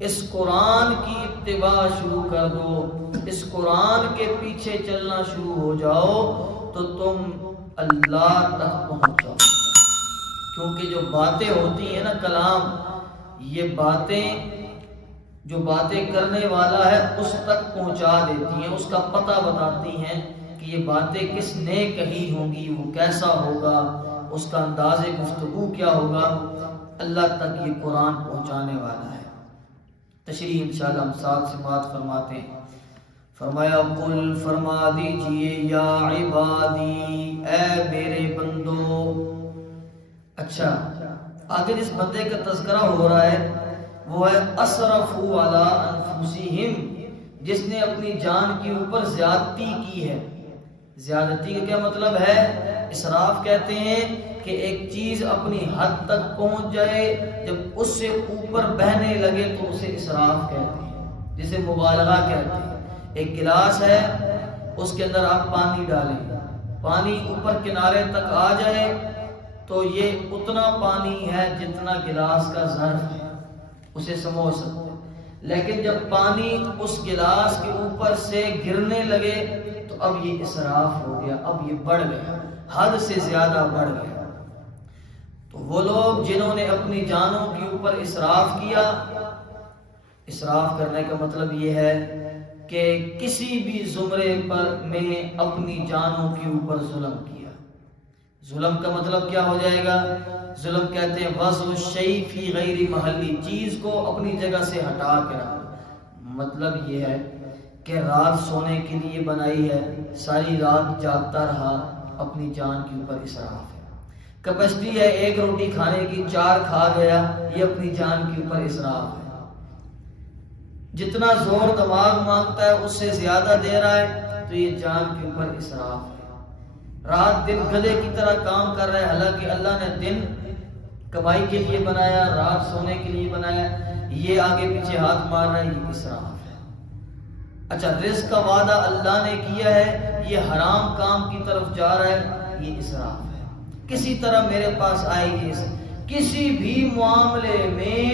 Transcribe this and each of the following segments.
اس قرآن کی اتباع شروع کر دو، اس قرآن کے پیچھے چلنا شروع ہو جاؤ تو تم اللہ تک پہنچ جاؤ۔ کیونکہ جو باتیں ہوتی ہیں نا کلام، یہ باتیں جو باتیں کرنے والا ہے اس تک پہنچا دیتی ہیں، اس کا پتہ بتاتی ہیں کہ یہ باتیں کس نے کہی ہوں گی، وہ کیسا ہوگا، اس کا انداز گفتگو کیا ہوگا۔ اللہ تک یہ قرآن پہنچانے والا ہے۔ تشریح انشاءاللہ ہم ساتھ سے بات فرماتے ہیں۔ فرمایا قل، فرما دیجئے، یا عبادی، اے میرے بندو۔ اچھا، آگے جس بندے کا تذکرہ ہو رہا ہے وہ ہے اسرفوا علی انفسہم، جس نے اپنی جان کے اوپر زیادتی کی ہے۔ زیادتی کا کیا مطلب ہے؟ اسراف کہتے ہیں کہ ایک چیز اپنی حد تک پہنچ جائے، جب اس سے اوپر بہنے لگے تو اسے اسراف کہتے ہیں، جسے مبالغہ کہتے ہیں۔ ایک گلاس ہے، اس کے اندر آپ پانی ڈالیں، پانی اوپر کنارے تک آ جائے تو یہ اتنا پانی ہے جتنا گلاس کا ظرف ہے، اسے سمجھ سکتے ہیں۔ لیکن جب پانی اس گلاس کے اوپر سے گرنے لگے تو اب یہ اسراف ہو گیا، اب یہ بڑھ گیا، حد سے زیادہ بڑھ گیا۔ تو وہ لوگ جنہوں نے اپنی جانوں کے اوپر اسراف کیا، اسراف کرنے کا مطلب یہ ہے کہ کسی بھی زمرے پر میں اپنی جانوں کے اوپر ظلم کیا۔ ظلم کا مطلب کیا ہو جائے گا؟ ظلم کہتے ہیں وضع الشیء فی غیر محلی، چیز کو اپنی جگہ سے ہٹا کے رکھنا۔ مطلب یہ ہے کہ رات سونے کے لیے بنائی ہے، ساری رات جاگتا رہا، اپنی جان کے اوپر اسراف ہے۔ کیپیسٹی ہے ایک روٹی کھانے کی، 4 کھا گیا، یہ اپنی جان کے اوپر اسراف ہے۔ جتنا زور دماغ مانگتا ہے اس سے زیادہ دے رہا ہے تو یہ جان کے اوپر اسراف ہے۔ رات دن گدھے کی طرح کام کر رہا ہے، حالانکہ اللہ نے دن کمائی کے لیے بنایا، رات سونے کے لیے بنایا، یہ آگے پیچھے ہاتھ مار رہا ہے، یہ اسراف ہے۔ اچھا، رزق کا وعدہ اللہ نے کیا ہے، یہ حرام کام کی طرف جا رہا ہے، یہ اسراف ہے۔ کسی طرح میرے پاس آئے گی، کسی بھی معاملے میں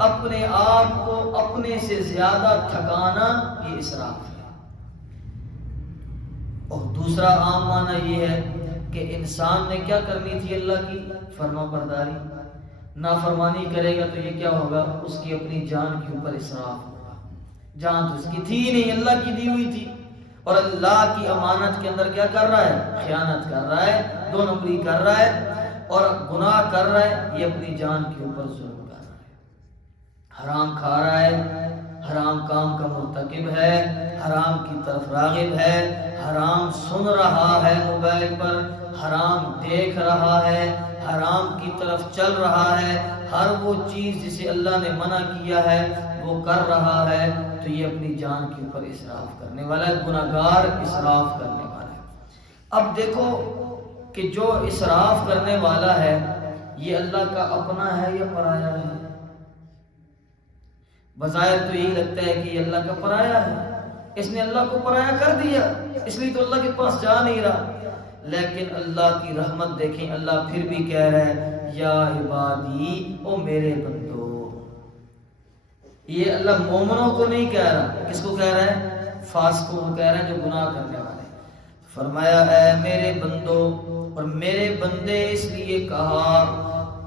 اپنے آپ کو اپنے سے زیادہ تھکانا، یہ اسراف ہے۔ اور دوسرا عام معنی یہ ہے کہ انسان نے کیا کرنی تھی؟ اللہ کی فرما برداری۔ نافرمانی کرے گا تو یہ کیا ہوگا؟ اس کی اپنی جان کے اوپر اسراف ہوگا۔ جان تو اس کی تھی نہیں، اللہ کی دی ہوئی تھی، اور اللہ کی امانت کے اندر کیا کر رہا ہے؟ خیانت کر رہا ہے، 2 نمبری کر رہا ہے اور گناہ کر رہا ہے، یہ اپنی جان کے اوپر ظلم کر رہا ہے۔ حرام کھا رہا ہے، حرام کام کا مرتکب ہے، حرام کی طرف راغب ہے، حرام سن رہا ہے موبائل پر، حرام دیکھ رہا ہے، حرام کی طرف چل رہا ہے، ہر وہ چیز جسے اللہ نے منع کیا ہے وہ کر رہا ہے، تو یہ اپنی جان کے اوپر اسراف کرنے والا ہے، گناہگار اسراف کرنے والا ہے۔ اب دیکھو کہ جو اسراف کرنے والا ہے یہ اللہ کا اپنا ہے یا پرایا ہے؟ بظاہر تو یہی لگتا ہے کہ یہ اللہ کا پرایا ہے، اس نے اللہ کو پرایا کر دیا، اس لیے تو اللہ کے پاس جا نہیں رہا۔ لیکن اللہ کی رحمت دیکھیں، اللہ پھر بھی کہہ رہا ہے یا عبادی، او میرے بندو۔ یہ اللہ مومنوں کو نہیں کہہ رہا، کس کو کہہ رہا ہے؟ فاسقوں کو کہہ رہا ہے، جو گناہ کرنے والے۔ فرمایا اے میرے بندو، اور میرے بندے اس لیے کہا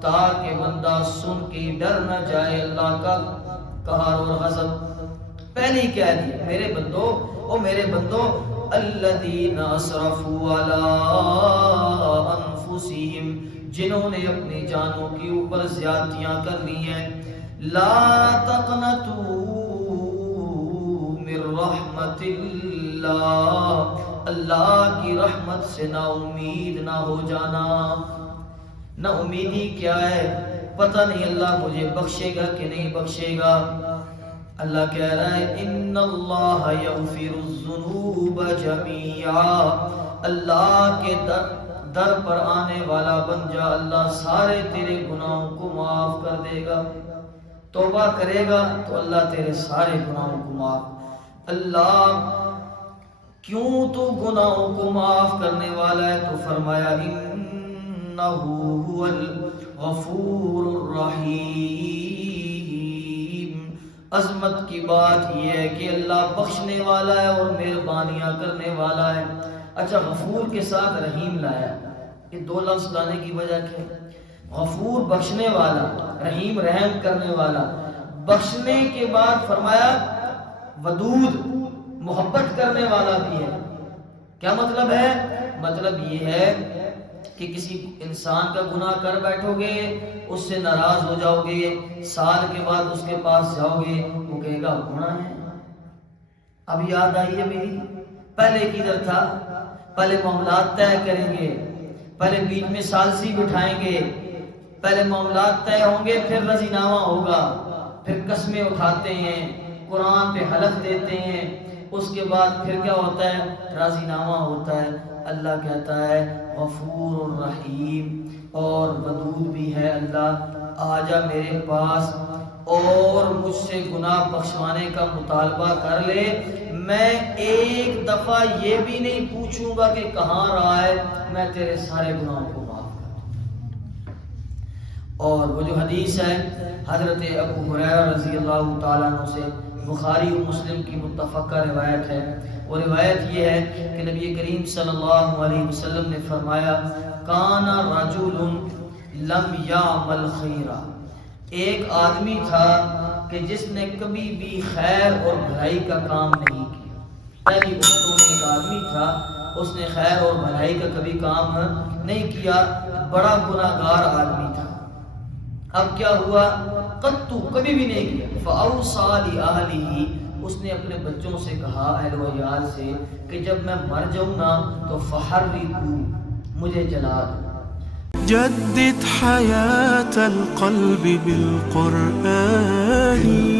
تاکہ بندہ سن کے ڈر نہ جائے اللہ کا قہر اور غضب۔ پہلے ہی کہہ دیا میرے بندو، او میرے بندو، الذین اسرفوا علی انفسہم، جنہوں نے اپنی جانوں کے اوپر زیادتیاں کر لی ہیں، لا تقنطوا من رحمت اللہ، اللہ کی رحمت سے نا امید نہ ہو جانا۔ نا امیدی کیا ہے؟ پتہ نہیں اللہ مجھے بخشے گا کہ نہیں بخشے گا۔ اللہ کہہ رہا ہے ان اللہ یغفر الذنوب جميعا، اللہ کے در پر آنے والا بن جا، اللہ سارے تیرے گناہوں کو معاف کر دے گا۔ توبہ کرے گا تو اللہ تیرے سارے گناہوں کو معاف۔ اللہ کیوں تو گناہوں کو معاف کرنے والا ہے؟ تو فرمایا انہ هو الغفور الرحیم، عظمت کی بات یہ ہے کہ اللہ بخشنے والا ہے اور مہربانیاں کرنے والا ہے۔ اچھا، غفور کے ساتھ رحیم لایا، یہ دو لفظ لانے کی وجہ کیا ہے؟ غفور بخشنے والا، رحیم رحم کرنے والا۔ بخشنے کے بعد فرمایا ودود محبت کرنے والا بھی ہے۔ کیا مطلب ہے؟ مطلب یہ ہے کہ کسی انسان کا گناہ کر بیٹھو گے، اس سے ناراض ہو جاؤ گے، سال کے بعد اس کے پاس جاؤ گے، وہ کہے گا گناہ ہے، اب یاد آئی ہے میری، پہلے کدھر تھا؟ پہلے معاملات طے کریں گے، پہلے بیچ میں ثالثی بٹھائیں گے، پہلے معاملات طے ہوں گے، پھر رضی نامہ ہوگا، پھر قسمیں اٹھاتے ہیں، قرآن پہ حلف دیتے ہیں، اس کے بعد پھر کیا ہوتا ہے؟ راضی نامہ ہوتا ہے۔ اللہ کہتا ہے غفور الرحیم اور ودود بھی ہے اللہ، آجا میرے پاس اور مجھ سے گناہ بخشوانے کا مطالبہ کر لے، میں ایک دفعہ یہ بھی نہیں پوچھوں گا کہ کہاں رہا ہے، میں تیرے سارے گناہوں کو معاف کر دوں۔ اور وہ جو حدیث ہے حضرت ابو ہریرہ رضی اللہ تعالیٰ عنہ سے، بخاری و مسلم کی متفقہ روایت ہے، وہ روایت یہ ہے کہ نبی کریم صلی اللہ علیہ وسلم نے فرمایا کان رجل لم یعمل خیرا، ایک آدمی تھا کہ جس نے کبھی بھی خیر اور بھلائی کا کام نہیں کیا۔ پہلی وقتوں میں ایک آدمی تھا، اس نے خیر اور بھلائی کا کبھی کام نہیں کیا، بڑا گناہگار آدمی تھا۔ اب کیا ہوا؟ قطو کبھی بھی نہیں کیا، فاوصى لأهله، اس نے اپنے بچوں سے کہا، اہل و عیال سے، کہ جب میں مر جاؤں نا تو فحرقوا، مجھے جلا دو۔ جدد حياة القلب بالقرآن